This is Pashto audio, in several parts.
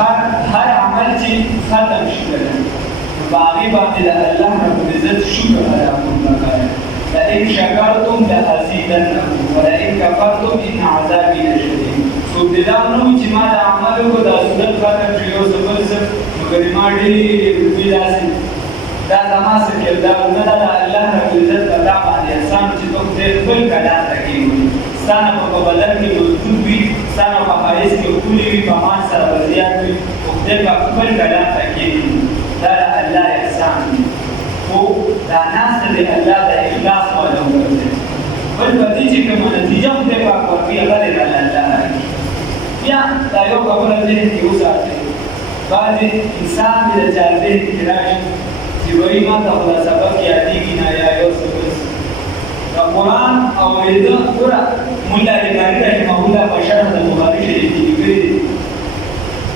هر عمل چې ختم شي په هغې باندې د الله رب العزت شکر ادا کوم. لئن شکرتم لأزیدنکم ولئن کفرتم ان عذابی لشدید. څوک دې دا ونه وایي چې ما دا عمل وکړو دا صورت ختم شو یو څه بل څه نو ګنې ما ډېر روپۍ داسې دا زما څه کردار نه ده د الله رب العزت په تا باندې احسان چې ته خدای خپل کلام ته کېږدي ستا نه په بدن کې مضبوط وي ستا نه په ښایست کې ښکلي وي په مان سره به زیات وي خو خدای په خپل کلام ته کېږدي دا د الله احسان دی. خو دا ناسته د الله د اخلاص معلوم ګرځي بل په دې چې کومه نتیجه خدای پاک ورکوي هغه د الله راکړي. بیا دا یو خبره ذهن کې وساتئ بعضې انسان دې د چا ذهن کې راشي چې وایي ما ته خو دا سبق یادېږي نه یا یو څه بل څه د قرآن اورېده ګوره ملا لکاري رحمه الله په شرح د بخاري شریف کې لیکلي دي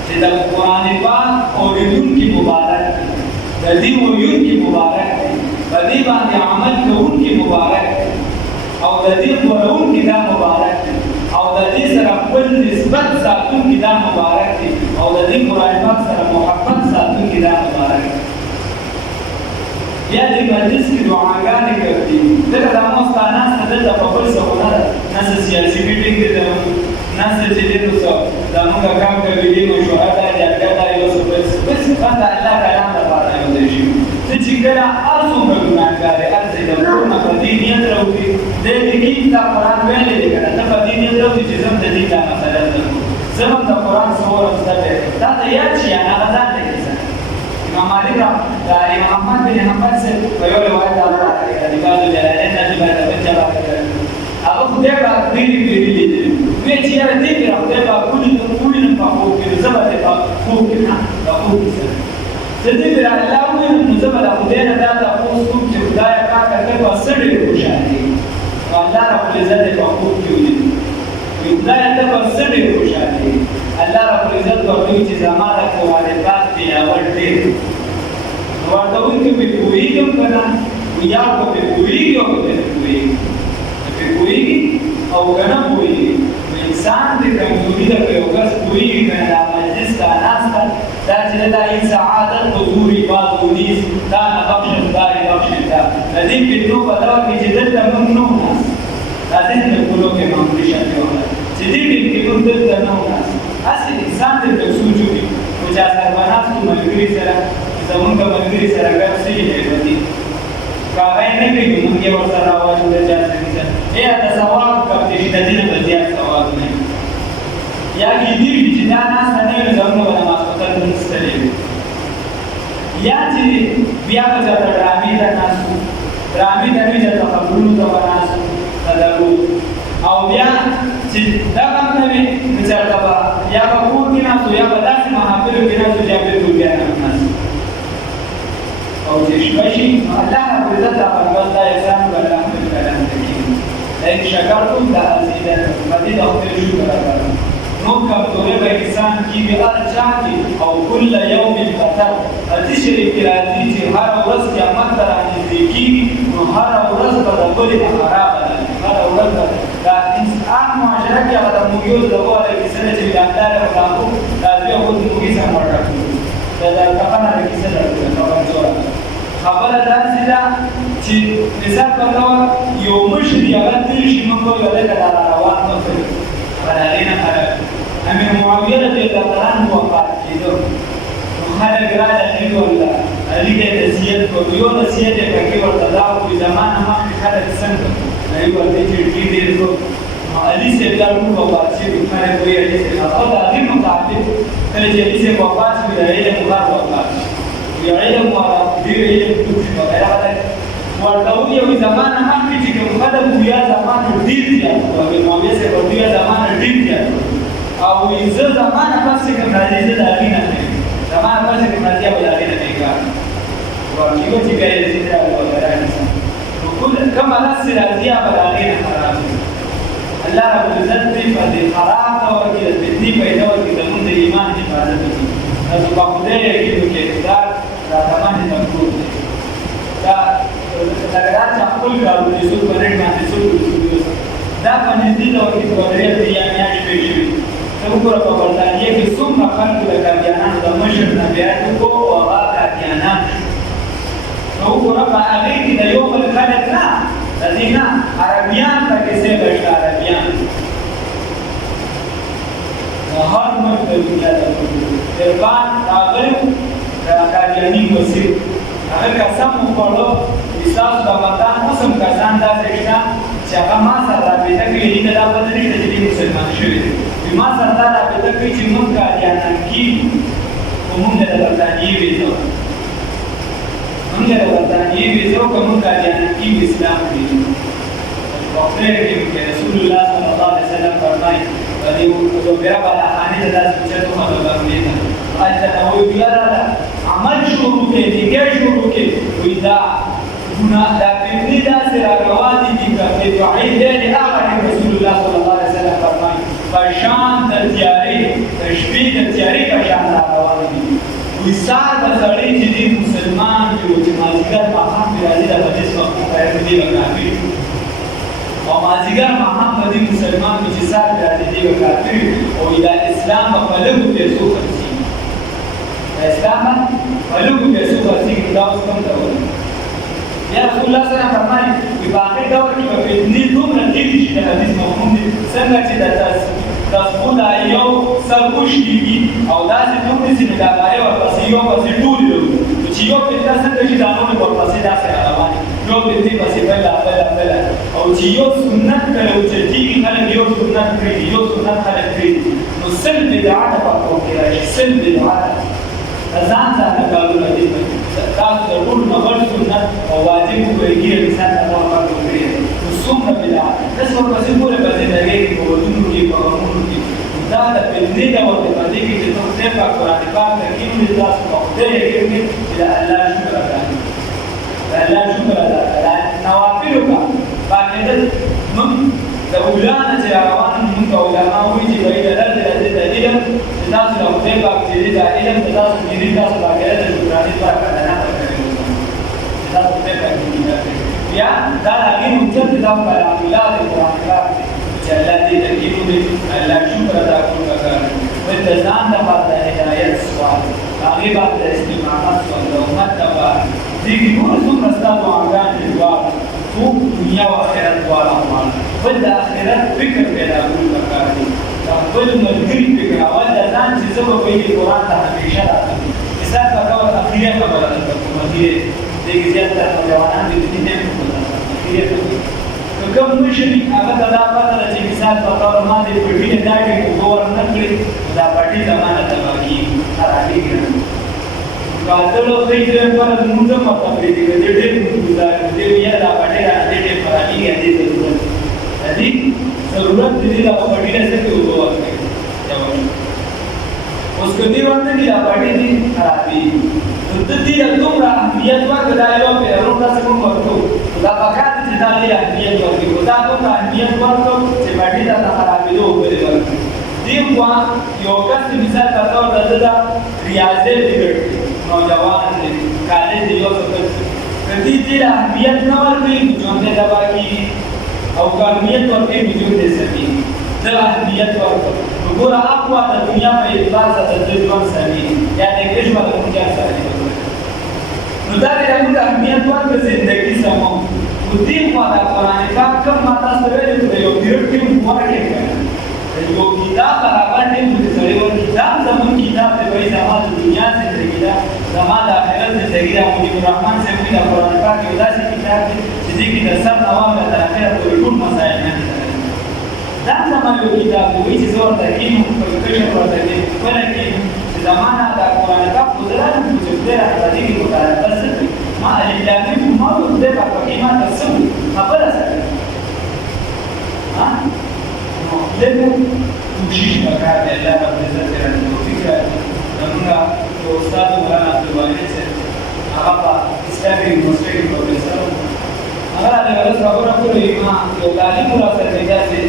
چې د قرآن پاک اورېدونکي مبارک دی د دې ویونکي مبارک دی په دې باندې عمل کوونکي مبارک دی او د دې خپرونکي دا مبارک دی او د دې سره خپل نسبت ساتونکي دا مبارک دی او د دې قرآن پاک سره محبت ساتونکي دا مبارک دی. بیا دې مجلس کې دعاګانې کوي ځکه دا مو ستا ناسته دلته په بل څه خو نه ده نه څه سیاسي میټینګ دی نه څه چې دی نو څه زمونږ کام قبیلې مشوره ده جرګه ده یو څه بل څه بس فقط د الله کلام لپاره یوځای شي ته چې کله هر څومره ګناهګار یې هر ځای د کور نه په دې نیت راوځي دی لیکي دا قرآن ویلی دی که نه ته په دې نیت راوځي چې زه هم د دې دا مسله زده کړم زه هم د قرآن څه ورځ زده کړم دا ته یاد شي یعنې هغه ځان ته کیسه امام مالک دا امام احمد بن حنبل سے په یو روایت الله تعالی د بعضو جلالین نه چې باید بچا باندې کړی هغه خدای پاک ډېرې ډېرې لیدلي وایي چې یاره دې کړه خدای پاک ولې نه په خوب کې زه به دې په خوب کې نه په خوب کې سره زه دې کړه الله وویل نو زه به د خدای نه دا تپوس کوم چې خدایه پاکه ته به څه ډېر خوشحالېږي نو الله رب العزت یې په خوب کې ولیدي وایي خدایه ته به څه ډېر خوشحالېږي الله رب العزت ورته وایي چې زما د قرآن پاک تلاوت ډېر ورته وایي که پرې پوهېږم که نه یا که پرې پوهېږي او که پرې نه پوهېږي که پرې پوهېږي او که نه پوهېږي نو انسان د کمزوري ده که یو کس پوهېږي که نه دا مجلس دا ناسته دا چې ده دا این سعادت حضوري باز ونیس دا نه بخشم دا یې بخشم دا د دې فتنو په دور کې چې دلته موږ نه وو ناست دا ذهن د کولو کې معمولي شانتې وکړه چې دې ټیم کې موږ دلته نه وو ناست هسې انسان دلته سوچ وکړي خو چا سره به ناستو ملګري سره زمونږ ملګري سره ګډ څه یې حیبتي که هغه یې نه کوي نو موږ یې ورسره راوایو د چا سړي سره یا د ثواب کمتې شي د دې نه به زیات ثواب نه وي یا کېدېږي چې دا ناسته نه وي نو زمونږ به د ماسخوتن لمونځ ستړی وي یا چې بیا به چېرته ډرامې ته ناست وو ډرامې ته نه وي چېرته خبرونو ته به ناست وو تدبر او بیا چې دغه هم نه وي نو چېرته به یا به کور کې ناست وو یا به داسې محافلو کې ناست وو چې بیا بېلتون بیا نه ناست او چې شپه شي نو الله رب العزت دا فرمایل دا احسان به الله خپل کلام ته کېږي لئن شکرتم لأزیدنکم په دې د خدای شکر ادا کړئ نو کمزورۍ به انسان کېږي هر چا کې او کل یوم خطر حدیث شریف کې راځي چې هره ورځ قیامت ته رانږدې کېږي نو هره ورځ به د بلې نه خرابه ده هره ورځ به دا انسان معاشره کې هغه د موږیو د غوره کیسه ده چې الله له خلاقو دا دوی خو د موږي سره ورته کړي دا کفنه د کیسه ده کمزوره خبره داسې ده چې مثال په ډول یو مشر هغه تېر شي موږ به ویل که دا روان نه کوي هغه د هغې نه خراب امیر معاویه رضی الله عنه وفات کېده نو خلک راغلي ورته علي ته یې نصیحت کړو یو نصیحت یې پکې ورته دا وکړي زما نه مخکې خلک څنګه نو یې ورته چې ډېر ډېر نو علي صاحب دا ټول وفات شوي خلک وایي علي صاحب هغه د هغې مطابق کله چې علي صاحب وفات شوي د علم غر وفات یو علم والا ډېر علم ډوب شي وغیره خلک ورته ووایي زما نه مخکې چې کوم خلک ویا زما نه ډېر زیات وو امیر معاویه صاحب ورته ووایي زما نه ډېر زیات وو او زه زما نه پس چې کوم راځي زه د هغې نه کوي زما نه پس چې کوم راځي به د هغې نه کوي کار واقعي چې کوي زه وغیره انسان نو کومه رس چې راځي هغه د هغې نه خراب وي الله رب العزت دې په دې خراب دور کې د فتنې په دور کې زموږ د ایمان حفاظت وکړي تاسو په خدای یقین وکړئ دا راته مکروه دی دا لکه دا چې خپل کارونه څوک په نېټ باندې څوک دا په نږدې دور کې په درې اتیا میاشتې شوي ته وګوره په برطانیه کې څومره خلکو د قادیانانو د مشر نه بیعت وکړو او هغه قادیانان نو وګوره په هغې کې د یو بل خلک نه د دې نه عربیان پکې سیبه شته عربیان د هر ملک د دنیا د دربان راغلی د قادیاني مسیر هغه قسم وخوړو چې ستاسو د وطن اوس هم کسان داسې شته چې هغه ما سره رابطه کوي هغې ته دا پته نشته چې دوی مسلمان شوي دي ما سره دا رابطه کوي چې موږ قادیانان کېږو خو موږ د برطانیې ویزه موږ د برطانیې ویزه که موږ قادیانان کېږو اسلام کېږو وخیر کې رسول الله صلی الله علیه وسلم فرمایي په دې دوبره بالاخانې ته داسې اوچتو خبرونه ده هلته نه وایي بیا عمل شروع کړي دیګه شروع کړي وایي دا دا فتنې داسې راروانې دي که بدعې دی هغه رسول الله صلی الله علیه وسلم فرمایي په شان د تیارې د شپې د تیارې په شان راروانې دي وایي سهار به سړی چې دی مسلمان وي او چې مازدیګر ماښام پرې راځي د حدیث وخت په دې به کافر وي او مازدیګر ماښام به دې مسلمان وي چې سهار پرې راځي دې به کافر وي او دا اسلام به په لږو پیسو خرڅېږي دا اسلام به په لږو پیسو خرڅېږي دا اوس کوم ډول یا رسول الله صلی الله علیه وسلم فرمایي چې په آخر دور کې به فتنې دومره ډېرې شي د حدیث مفهوم دی څنګه چې د تسبو دا یو سر وشلېږي او داسې دومره چې د دغارې ورپسې یو پسې ټولې راوځي نو چې یو فتنه څنګه چې دا نورې ورپسې داسې روانې یو فتنې پسې بله او چې یو سنت کله اوچتېږي خلک یو سنت پرېږدي یو سنت خلک پرېږدي نو سل بدعته په هغو کې راشي سل بدعته ځان ځانه کارونه دي تاسو د ټولو نه غټ سنت او واجب وګورئ انسان ته الله پاک وکړي نو څومره بدعت داسې ورپسې ګوره په زندګۍ کې په ودونو کې په غمونو کې دا د فتنې ډول دی په دې کې چې ته خدای پاک قرآن پاک ته کښېنولې تاسو په خدای یقین کې چې د الله شکر ادا کړئ د الله شکر ادا کړئ نوافل وکړه پاکېدل موږ د اولانا چې روان موږ ته علما وایي چې وایي د درد د علم چې تاسو د خدای پاک چې د علم د تاسو دیني تاسو باندې د شکرانې پاک ادا کړئ چې تاسو خدای پاک دې بیا دا هغې حجت دا کلامات قرآن پاک چې الله دې ترکیب وکړي الله شکر ادا کړو پکار بل د ځان لپاره د هدایت سوال هغې باندې د استقامت سوال د امت لپاره دې کې نور څومره ستا دعاګانې دعا ټول دنیا او آخرت دواړه غواړي بل د آخرت فکر پیدا کول پکار دي دا بل ملګري فکر اول د ځان چې زه به ویلي قرآن ته همیشه راځم مثال په ډول اخیره خبره درته کوم اخیرې دې کې زیاتره نوجوانان دې دې نه کوي اخیرې که کوم مشر وي هغه ته دا پته ده چې مثال په ډول ما دې پټي نه دا کې اوبه ورنه کړې دا پټي زمانه تباه کېږي خرابېږي قاتلو خپل پر موږ په خبرې دي چې ډېر ګزار دي یا دا پټه را دي ډېر فراني دي ضرورت دي ضرورت دي دا پټه نه څه کوي وګورئ اوس کدی ورته دي دا پټه دي خرابې د دې دومره اهمیت ورکړه دا یو په اړه تاسو کوم ورته دا پکار دي دا لري اهمیت ورکړه دا دومره اهمیت ورکړه چې پټه دا خرابې دوه ورکړه دې یو کس مثال تاسو د ریاضت وګورئ نوجوان دي کالج دی یو څه کدی دې اهمیت نه ورکړي ژوند دې تباه کیږي او اهمیت ورکړي ژوند دې سمي د اهمیت ورکړي وګوره اقوا د دنیا په اعتبار سره د ژوند سمي یا د کښوا د دنیا سره نو دا دې موږ اهمیت ورکړي زندگی سمو نو دې په دا قرآن پاک کوم ماته سره یو ډیرټي ورکړي یو کتاب برابر دی چې سړی ور کتاب زمون کتاب دی وایي زما د دنیا زندګي ده زما د آخرت زندګي ده مجيب الرحمن صاحب د قرآن پاک یو داسې کتاب دی چې دې کې د سر نه واغله تر اخره پورې ټول مسایل نه دي دا زما یو کتاب دی وایي چې زه ورته کښېنم په کشر ورته کښېنم چې زما نه د قرآن پاک قدرت چې خدای راته دې کې مطالعه بس ما الهلامي ما خدای پاک پکې ما ته څه خبره سره لکه کوشش وکړه د الله رب عزت سره توفیق راکړي زموږ یو استاد مولانا عبدالواحد صاحب هغه په اسلامي یونیورسټۍ کې پروفیسر هغه د غلط خبره کړې ما یو طالب راسره پیدا چې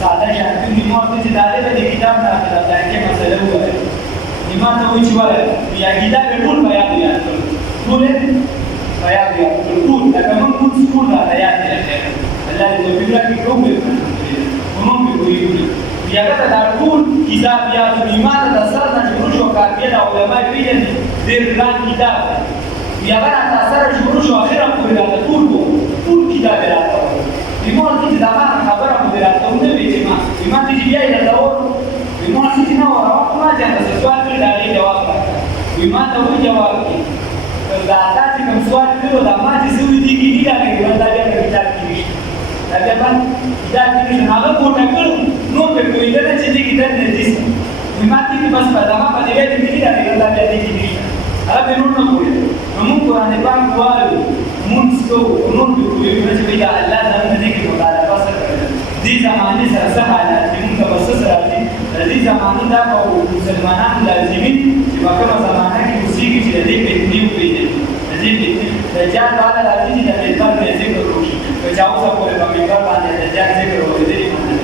ساده شانتي نیمه ورته چې دا د کتاب نه دا کې مسله وایي نیمه ته وایي چې وایي یا کتاب ټول بیان کړو ټول بیان کړو ټول لکه موږ ټول را یاد کړل الله دې توفیق راکړي کوم کوم هغه ته دا ټول کتابیات ایمان د سر نه شروع شو کافیه د علماء پیژني ډېر ګران کتاب دی هغه راته سره شروع شو اخره پورې راته ټول کتاب یې راته ایمان چې دا خبره مو راته ونه وی چې ما ایمان چې بیا یې راته ایمان چې نه وره ما ځان ته سوال کړی دا یې جواب راکړ ایمان ته وی جواب دی دا تاسو کوم سوال کړو دا ما چې سوي دي کې دا نه دا بیا کتاب کې دا بیا کتاب کې هغه کوټه کړو نو په کوی دا چې دې کتاب نه دي ایمان چې بس په دغه په دې کې دا نه بیا دې کې هغه به نور نه کوي نو موږ قرآن پاک وایو موږ څو نور به کوی چې دا الله زموږ دې کې مطالبه سره دې زمانه سره څه حالات دي موږ بس سره راځي دې زمانه دا په مسلمانانو لازمي چې په کومه زمانه کې اوسېږي چې دې په دې ویل دې د جان باندې راځي چې د پیغمبر په ذکر وشي په چاو څه په پیغمبر باندې د جان ذکر وکړي دې باندې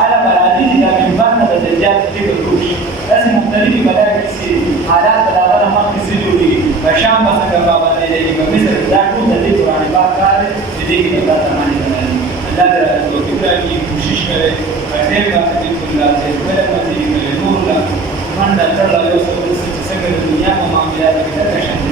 على برادي د پیغمبر نه د جان ذکر وشي داسې مختلفي بلای چې حالات د هغه ما کې سړي دي په شام باندې باندې دې په مثل دا ټول د قرآن پاک کار دې کې د تمامي الله دې توفیق راکړي کوشش کړي خیر باندې الله دې بل باندې نور لا من دا تر لا یو څه د دنیا په معاملاتو کې